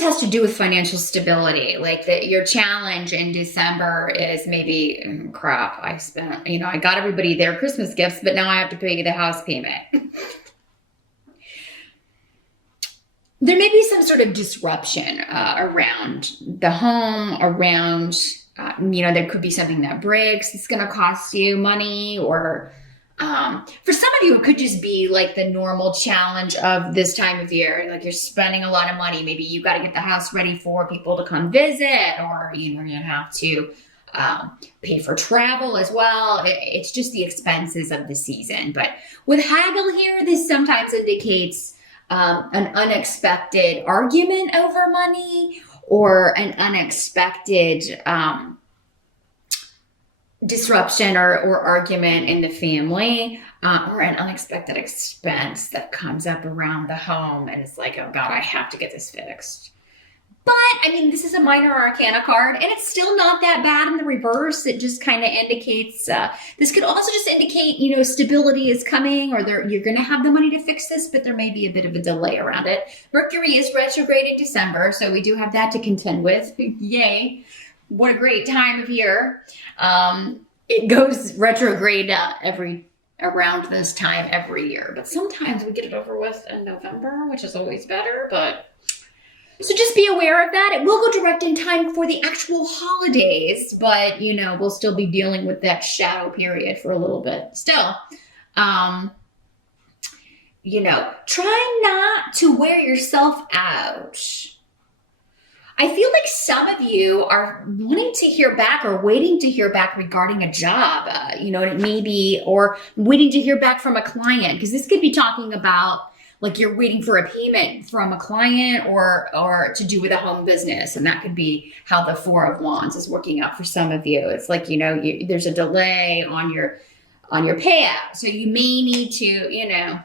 this has to do with financial stability. Like that your challenge in December is maybe, crap, I spent, I got everybody their Christmas gifts, but now I have to pay the house payment. There may be some sort of disruption around the home, around, there could be something that breaks. It's going to cost you money, or for some of you, it could just be like the normal challenge of this time of year. Like you're spending a lot of money. Maybe you got to get the house ready for people to come visit, or, you have to pay for travel as well. It's just the expenses of the season. But with haggle here, this sometimes indicates an unexpected argument over money, or an unexpected disruption or argument in the family, or an unexpected expense that comes up around the home. And it's like, oh God, I have to get this fixed. But this is a minor arcana card, and it's still not that bad in the reverse. It just kind of indicates, this could also just indicate, stability is coming, or you're going to have the money to fix this, but there may be a bit of a delay around it. Mercury is retrograde in December, so we do have that to contend with. Yay. What a great time of year. It goes retrograde around this time every year, but sometimes we get it over with in November, which is always better, so just be aware of that. It will go direct in time for the actual holidays, but, we'll still be dealing with that shadow period for a little bit. Still, try not to wear yourself out. I feel like some of you are wanting to hear back or waiting to hear back regarding a job, it may be, or waiting to hear back from a client, because this could be talking about like you're waiting for a payment from a client or to do with a home business. And that could be how the Four of Wands is working out for some of you. It's like, there's a delay on your payout. So you may need to,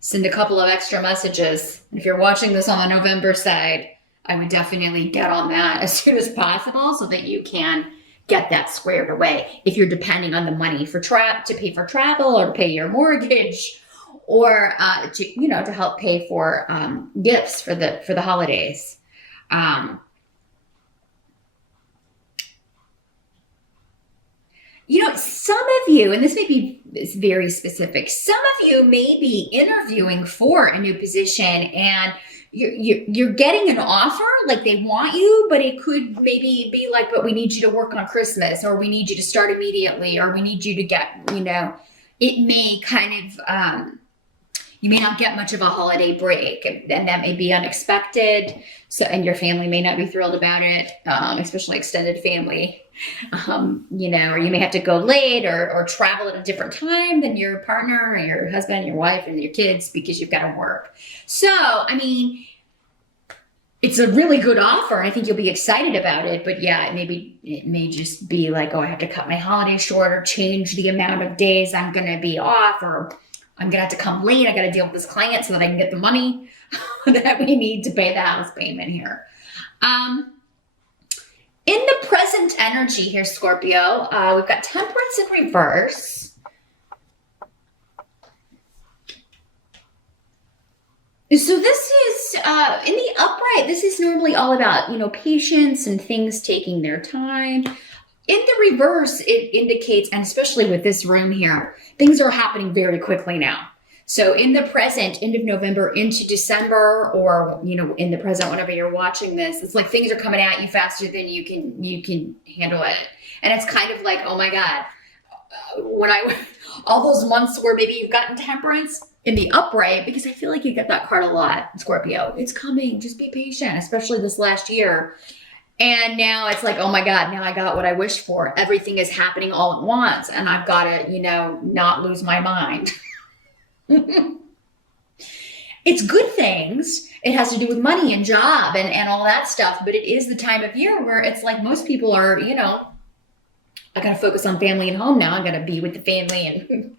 send a couple of extra messages. If you're watching this on the November side, I would definitely get on that as soon as possible so that you can get that squared away. If you're depending on the money to pay for travel, or to pay your mortgage, or to help pay for gifts for the holidays. Some of you, and this may be very specific, some of you may be interviewing for a new position, and you're getting an offer, like they want you, but it could maybe be like, but we need you to work on Christmas, or we need you to start immediately, or we need you to get, it may kind of, you may not get much of a holiday break, and that may be unexpected. So, and your family may not be thrilled about it, especially extended family, or you may have to go late or travel at a different time than your partner or your husband, your wife, and your kids, because you've got to work. So, it's a really good offer. I think you'll be excited about it, but yeah, it may just be like, oh, I have to cut my holiday short, or change the amount of days I'm going to be off, or I'm going to have to come late. I got to deal with this client so that I can get the money that we need to pay the house payment here. In the present energy here, Scorpio, we've got Temperance in reverse. So this is, in the upright, this is normally all about, patience and things taking their time. In the reverse, it indicates, and especially with this room here, things are happening very quickly now. So in the present, end of November into December, or, in the present, whenever you're watching this, it's like things are coming at you faster than you can handle it. And it's kind of like, oh my God, all those months where maybe you've gotten Temperance in the upright, because I feel like you get that card a lot, Scorpio. It's coming, just be patient, especially this last year. And now it's like, oh my God, now I got what I wished for. Everything is happening all at once, and I've got to, not lose my mind. It's good things. It has to do with money and job and all that stuff. But it is the time of year where it's like most people are, I got to focus on family and home now. I got to be with the family and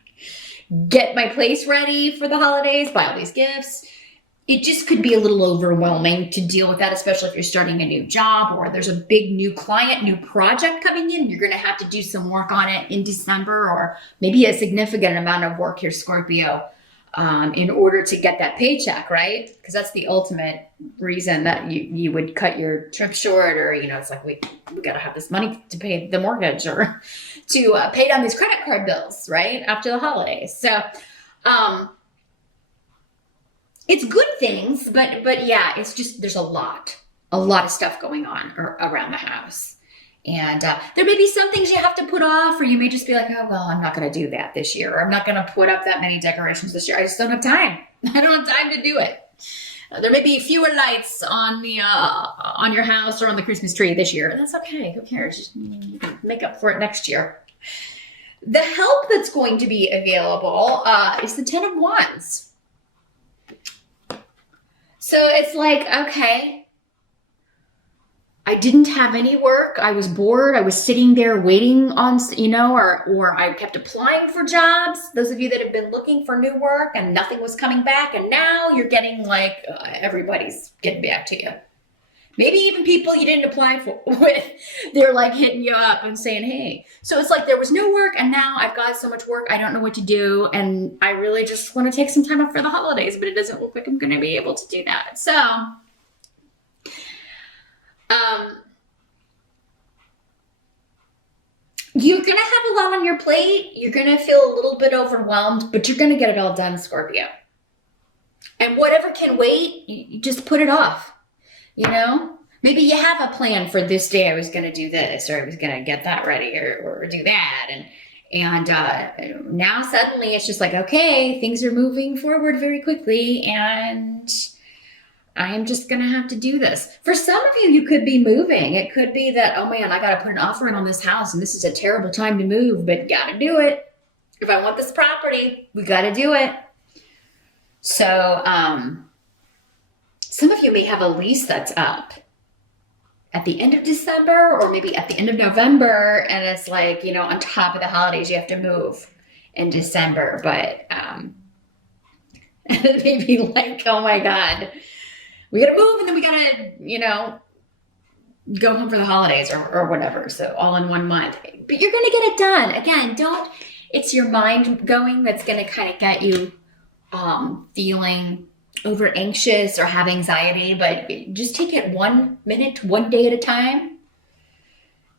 get my place ready for the holidays, buy all these gifts. It just could be a little overwhelming to deal with that, especially if you're starting a new job, or there's a big new client, new project coming in. You're going to have to do some work on it in December, or maybe a significant amount of work here, Scorpio. in order to get that paycheck, right? Because that's the ultimate reason that you would cut your trip short, or, it's like, we got to have this money to pay the mortgage or to pay down these credit card bills, right? After the holidays. So, it's good things, but yeah, it's just, there's a lot of stuff going on around the house. And there may be some things you have to put off, or you may just be like, oh, well, I'm not going to do that this year. Or I'm not going to put up that many decorations this year. I just don't have time. I don't have time to do it. There may be fewer lights on your house or on the Christmas tree this year. And that's okay. Who cares? Just make up for it next year. The help that's going to be available is the Ten of Wands. So it's like, okay, I didn't have any work. I was bored. I was sitting there waiting on, or I kept applying for jobs. Those of you that have been looking for new work and nothing was coming back, and now you're getting like, everybody's getting back to you. Maybe even people you didn't apply for with, they're like hitting you up and saying, hey. So it's like there was no work, and now I've got so much work, I don't know what to do, and I really just want to take some time off for the holidays, but it doesn't look like I'm going to be able to do that. So, you're going to have a lot on your plate. You're going to feel a little bit overwhelmed, but you're going to get it all done, Scorpio. And whatever can wait, you just put it off. Maybe you have a plan for this day. I was going to do this, or I was going to get that ready, or do that. And now suddenly it's just like, okay, things are moving forward very quickly, and I'm just going to have to do this. For some of you, you could be moving. It could be that, oh man, I got to put an offer in on this house, and this is a terrible time to move, but got to do it. If I want this property, we got to do it. So, some of you may have a lease that's up at the end of December, or maybe at the end of November, and it's like, on top of the holidays, you have to move in December. But it may be like, oh my God, we got to move, and then we got to, go home for the holidays or whatever. So all in 1 month. But you're going to get it done. Again, it's your mind going that's going to kind of get you feeling over anxious or have anxiety, but just take it 1 minute, 1 day at a time.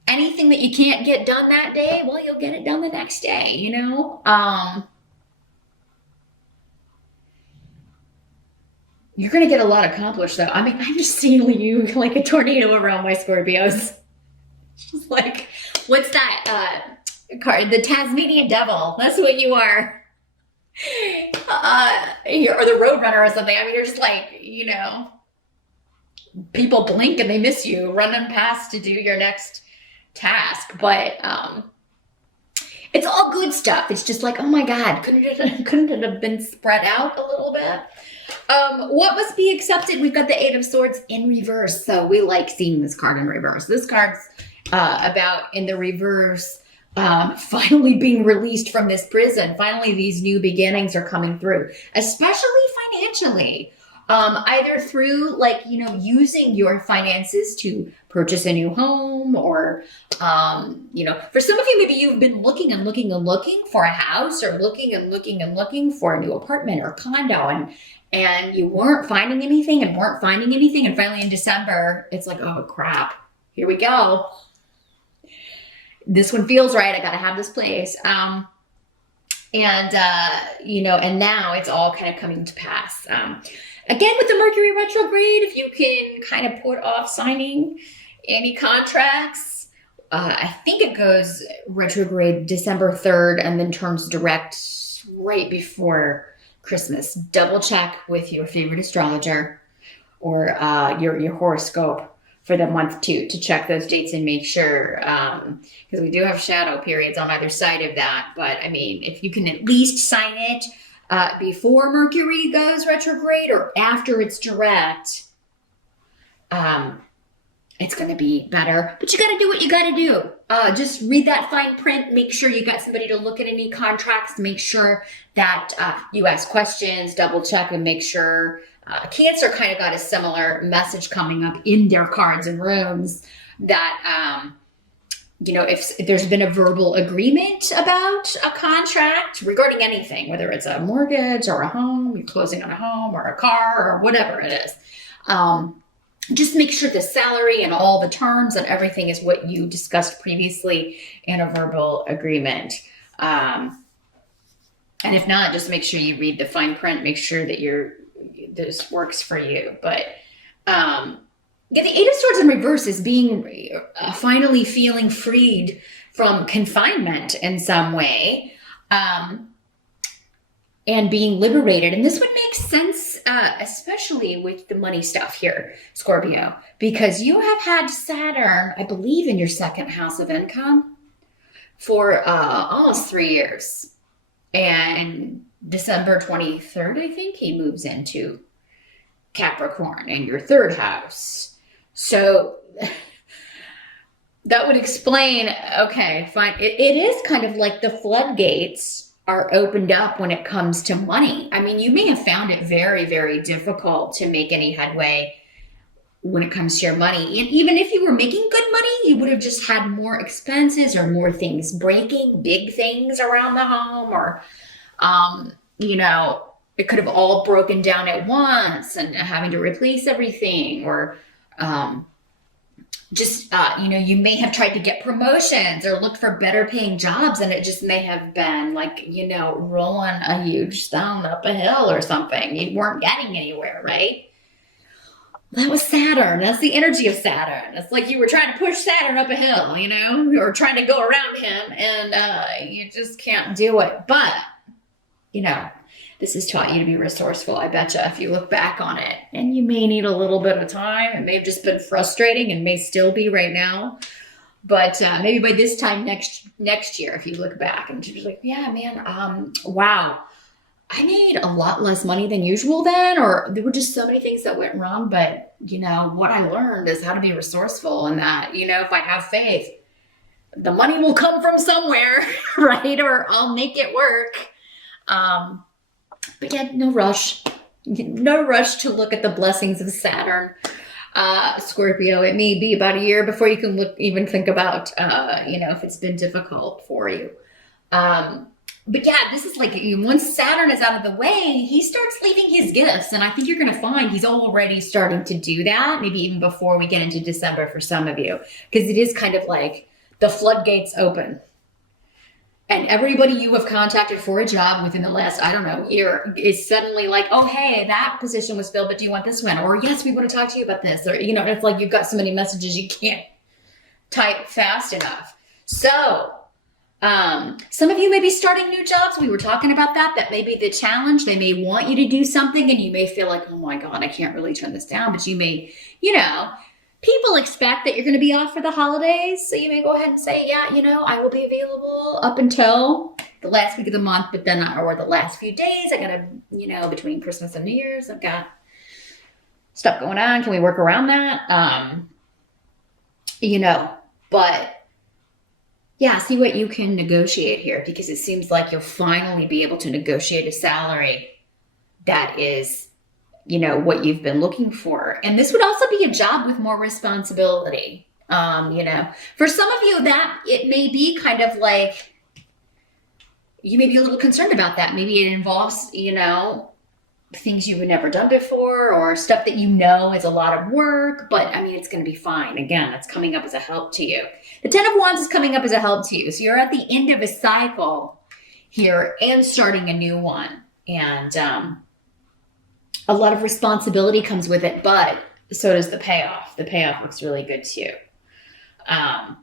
Anything that you can't get done that day, well, you'll get it done the next day, You're going to get a lot accomplished, though. I mean, I'm just seeing you like a tornado around my Scorpios. Just like, what's that card? The Tasmanian Devil. That's what you are. Or the Roadrunner or something. I mean, you're just like, people blink and they miss you running past to do your next task. But it's all good stuff. It's just like, oh my God, couldn't it have been spread out a little bit? What must be accepted? We've got the Eight of Swords in reverse. So we like seeing this card in reverse. This card's about, in the reverse, finally being released from this prison. Finally, these new beginnings are coming through, especially financially. Either through using your finances to purchase a new home, or, for some of you, maybe you've been looking and looking and looking for a house, or looking and looking and looking for a new apartment or condo, and you weren't finding anything. And finally in December, it's like, oh crap, here we go. This one feels right. I got to have this place. And now it's all kind of coming to pass. Again, with the Mercury retrograde, if you can kind of put off signing any contracts, I think it goes retrograde December 3rd and then turns direct right before Christmas. Double check with your favorite astrologer or your horoscope for the month to check those dates and make sure, because we do have shadow periods on either side of that. But I mean, if you can at least sign it before Mercury goes retrograde or after it's direct, it's going to be better. But you got to do what you got to do. Just read that fine print. Make sure you got somebody to look at any contracts. Make sure that you ask questions, double check, and make sure. Cancer kind of got a similar message coming up in their cards and rooms that if there's been a verbal agreement about a contract regarding anything, whether it's a mortgage or a home, you're closing on a home or a car or whatever it is, just make sure the salary and all the terms and everything is what you discussed previously in a verbal agreement. And if not, just make sure you read the fine print, make sure that this works for you. But the Eight of Swords in reverse is being finally feeling freed from confinement in some way, and being liberated. And this would make sense, especially with the money stuff here, Scorpio, because you have had Saturn, I believe, in your second house of income for almost 3 years. And December 23rd, I think, he moves into Capricorn in your third house. So that would explain, okay, fine. It is kind of like the floodgates are opened up when it comes to money. I mean, you may have found it very, very difficult to make any headway when it comes to your money. And even if you were making good money, you would have just had more expenses or more things breaking, big things around the home, or, it could have all broken down at once and having to replace everything, or you may have tried to get promotions or looked for better paying jobs, and it just may have been like, rolling a huge stone up a hill or something. You weren't getting anywhere, right? That was Saturn. That's the energy of Saturn. It's like you were trying to push Saturn up a hill, or trying to go around him, and you just can't do it. But, this has taught you to be resourceful, I betcha, if you look back on it. And you may need a little bit of time. It may have just been frustrating and may still be right now. But maybe by this time next year, if you look back and you're like, yeah, man, wow, I made a lot less money than usual then, or there were just so many things that went wrong. But, what I learned is how to be resourceful, and that, if I have faith, the money will come from somewhere, right? Or I'll make it work. But yeah, no rush to look at the blessings of Saturn, Scorpio. It may be about a year before you can even think about, if it's been difficult for you. But yeah, this is like, once Saturn is out of the way, he starts leaving his gifts. And I think you're going to find he's already starting to do that, maybe even before we get into December for some of you, because it is kind of like the floodgates open. And everybody you have contacted for a job within the last, year is suddenly like, oh, hey, that position was filled, but do you want this one? Or yes, we want to talk to you about this. Or, it's like you've got so many messages you can't type fast enough. So some of you may be starting new jobs. We were talking about that may be the challenge. They may want you to do something and you may feel like, oh my God, I can't really turn this down. But you may, people expect that you're going to be off for the holidays. So you may go ahead and say, yeah, I will be available up until the last week of the month, but then, or the last few days, I got to, between Christmas and New Year's, I've got stuff going on. Can we work around that? But yeah, see what you can negotiate here, because it seems like you'll finally be able to negotiate a salary that is, what you've been looking for. And this would also be a job with more responsibility. For some of you, that it may be kind of like, you may be a little concerned about that. Maybe it involves, things you've never done before, or stuff that is a lot of work, but it's going to be fine. Again, it's coming up as a help to you. The Ten of Wands is coming up as a help to you. So you're at the end of a cycle here and starting a new one. And a lot of responsibility comes with it, but so does the payoff. The payoff looks really good too. But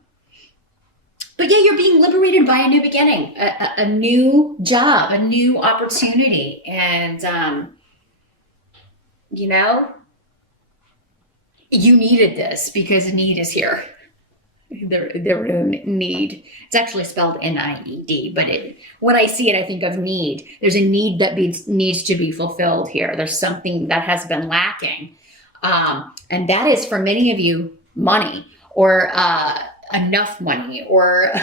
yeah, you're being liberated by a new beginning, a new job, a new opportunity. And, you needed this because need is here. The need. It's actually spelled N-I-E-D, but when I see it, I think of need. There's a need that needs to be fulfilled here. There's something that has been lacking. And that is, for many of you, money, or enough money, or,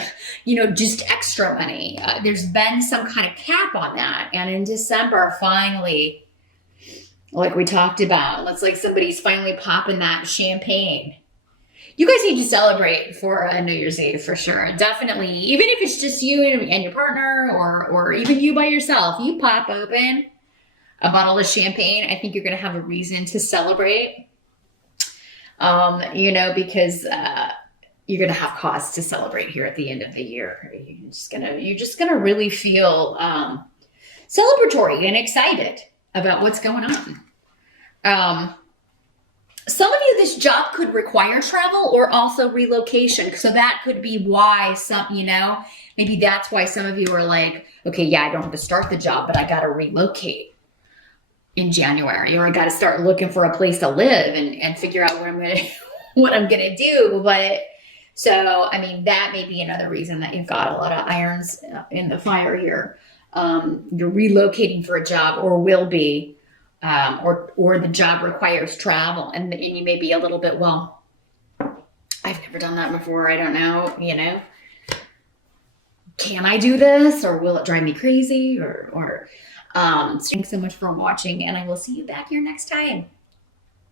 just extra money. There's been some kind of cap on that. And in December, finally, like we talked about, it's like somebody's finally popping that champagne. you guys need to celebrate for New Year's Eve for sure. Definitely, even if it's just you and your partner, or even you by yourself, you pop open a bottle of champagne. I think you're going to have a reason to celebrate. Because you're going to have cause to celebrate here at the end of the year. You're just gonna really feel celebratory and excited about what's going on. Some of you, this job could require travel or also relocation. So that could be why maybe that's why some of you are like, okay, yeah, I don't have to start the job, but I got to relocate in January, or I got to start looking for a place to live and figure out what I'm going to do. But so, I mean, that may be another reason that you've got a lot of irons in the fire here. You're relocating for a job, or will be. Or the job requires travel, and you may be a little bit, well, I've never done that before. I don't know, can I do this, or will it drive me crazy? Thanks so much for watching, and I will see you back here next time.